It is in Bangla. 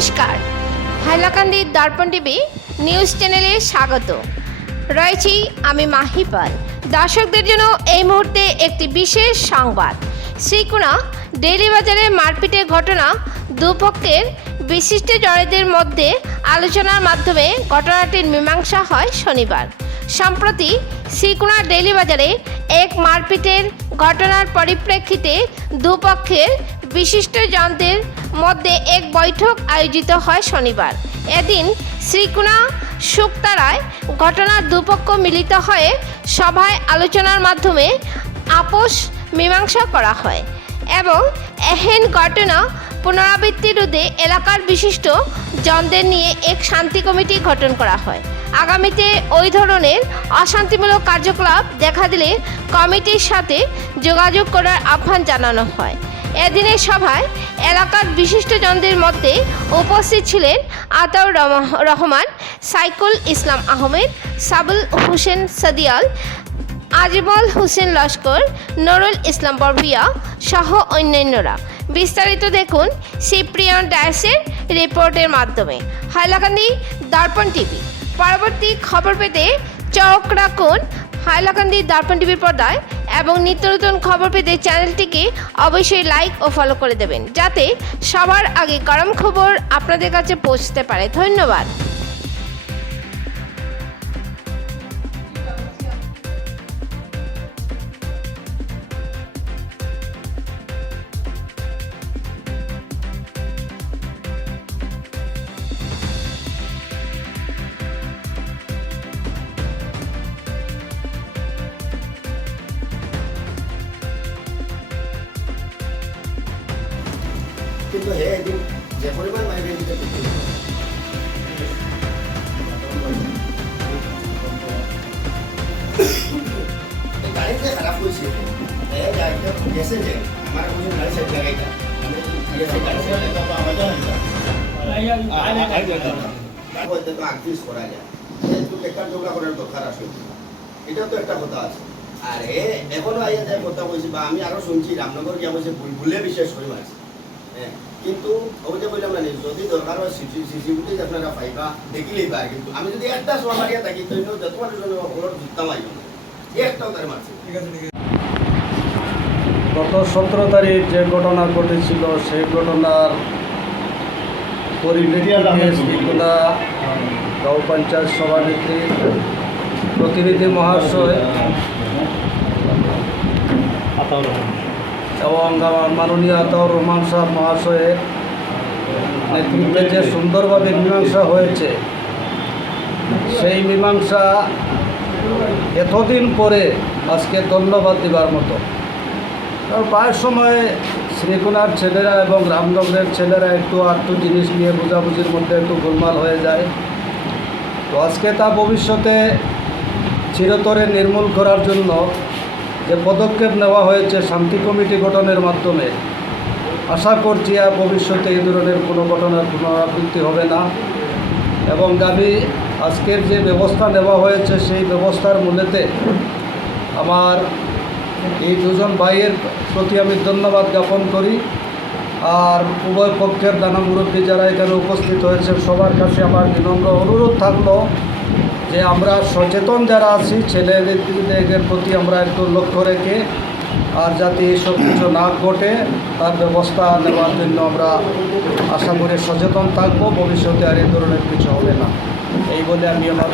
নমস্কার, হাইলাকান্দি দর্পণ টিভি নিউজ চ্যানেলে স্বাগত। রয়েছি আমি মাহিপাল। দর্শকদের জন্য এই মুহূর্তে একটি বিশেষ সংবাদ। শ্রীকুনা ডেইলি বাজারে মারপিটের ঘটনা, দুপক্ষের বিশিষ্ট জড়িতদের মধ্যে আলোচনার মাধ্যমে ঘটনাটির মীমাংসা হয় শনিবার। সম্প্রতি শ্রীকুনা ডেইলি বাজারে এক মারপিটের ঘটনার পরিপ্রেক্ষিতে দুপক্ষের বিশিষ্ট জনদের মধ্যে এক বৈঠক আয়োজিত হয় শনিবার। এদিন শ্রীকুনা শুকতারায় ঘটনার দুপক্ষ মিলিত হয়ে সভায় আলোচনার মাধ্যমে আপোষ মীমাংসা করা হয় এবং এহেন ঘটনা পুনরাবৃত্তি রোধে এলাকার বিশিষ্ট জনদের নিয়ে এক শান্তি কমিটি গঠন করা হয়। আগামীতে ওই ধরনের অশান্তিমূলক কার্যকলাপ দেখা দিলে কমিটির সাথে যোগাযোগ করার আহ্বান জানানো হয়। এদিনের সভায় এলাকার বিশিষ্টজনদের মধ্যে উপস্থিত ছিলেন আতাউর রহমান, সাইকুল ইসলাম আহমেদ, সাবুল হোসেন সাদিয়াল, আজিমল হোসেন লস্কর, নুরুল ইসলাম বরভিয়া সহ অন্যান্যরা। বিস্তারিত দেখুন সিপ্রিয়ান ডায়াসের রিপোর্টের মাধ্যমে। হাইলাকান্দি দর্পণ টিভি। পরবর্তী খবর পেতে চোখ রাখুন হাইলাকান্দি দর্পণ টিভির পর্দায় এবং নিত্য নতুন খবর পেতে চ্যানেলটিকে অবশ্যই লাইক ও ফলো করে দেবেন, যাতে সবার আগে গরম খবর আপনাদের কাছে পৌঁছতে পারে। ধন্যবাদ। কিন্তু হে এদিন যে পরিমাণ মাইনে দিতে গাড়ি যে খারাপ হয়েছে গাড়িটা গেছে যে আমার কোনো গাড়ি সাইড লাগাইটা আমি গেছে গাড়ি সাইড লাগাবো আমাদের হয়তো তো আর্টিস করা যায় একটু টেকার জোগা করার দরকার আছে, এটা তো একটা কথা আছে। আর হে এখনো আইয়া যায় কথা বলছি বা আমি আরো শুনছি রামনগর গিয়া বলছে ভুলে বিশেষ করে মারছে। কিন্তু ওইটা বললাম না, যদি দরকার হয় সিসিটিভি আপনারা পাইবা দেখিলেই পায়। কিন্তু আমি যদি একটা সময় মারিয়া থাকি তো যত মানুষ ওগুলোর জুতা মারি একটাও তার মারছে। গত 17 তারিখ যে ঘটনা ঘটেছিল সেই ঘটনার পরিপ্রেক্ষিতে শ্রীকুনা গাঁও পঞ্চায়েত সভানেত্রী প্রতিনিধি মহাশয় এবং আমার মাননীয় আতাউর রহমান সাহেব মহাশয়ের নেতৃত্বে যে সুন্দরভাবে মীমাংসা হয়েছে, সেই মীমাংসা এতদিন পরে আজকে ধন্যবাদ দেবার মতো। কারণ প্রায় সময় শ্রীকুনার ছেলেরা এবং রামনগরের ছেলেরা একটু আধটু জিনিস নিয়ে বোঝাবুঝির মধ্যে একটু গোলমাল হয়ে যায়। তো আজকে তা ভবিষ্যতে চিরতরে নির্মূল করার জন্য যে পদক্ষেপ নেওয়া হয়েছে শান্তি কমিটি গঠনের মাধ্যমে, আশা করছি আর ভবিষ্যতে এই ধরনের কোনো ঘটনার পুনরাবৃত্তি হবে না। এবং দাবি আজকের যে ব্যবস্থা নেওয়া হয়েছে সেই ব্যবস্থার মূলেতে আমার এই দুজন ভাইয়ের প্রতি আমি ধন্যবাদ জ্ঞাপন করি। আর উভয় পক্ষের নানা মুরব্বী যারা এখানে উপস্থিত হয়েছে সবার কাছে আমার বিনম্র অনুরোধ থাকলো যে আমরা সচেতন যারা আছি ছেলেদের প্রতি আমরা একটু লক্ষ্য রেখে আর যাতে এইসব কিছু না ঘটে তার ব্যবস্থা নেওয়ার জন্য আমরা আশা করি সচেতন থাকবো। ভবিষ্যতে আর এই ধরনের কিছু হবে না, এই বলে আমি আমার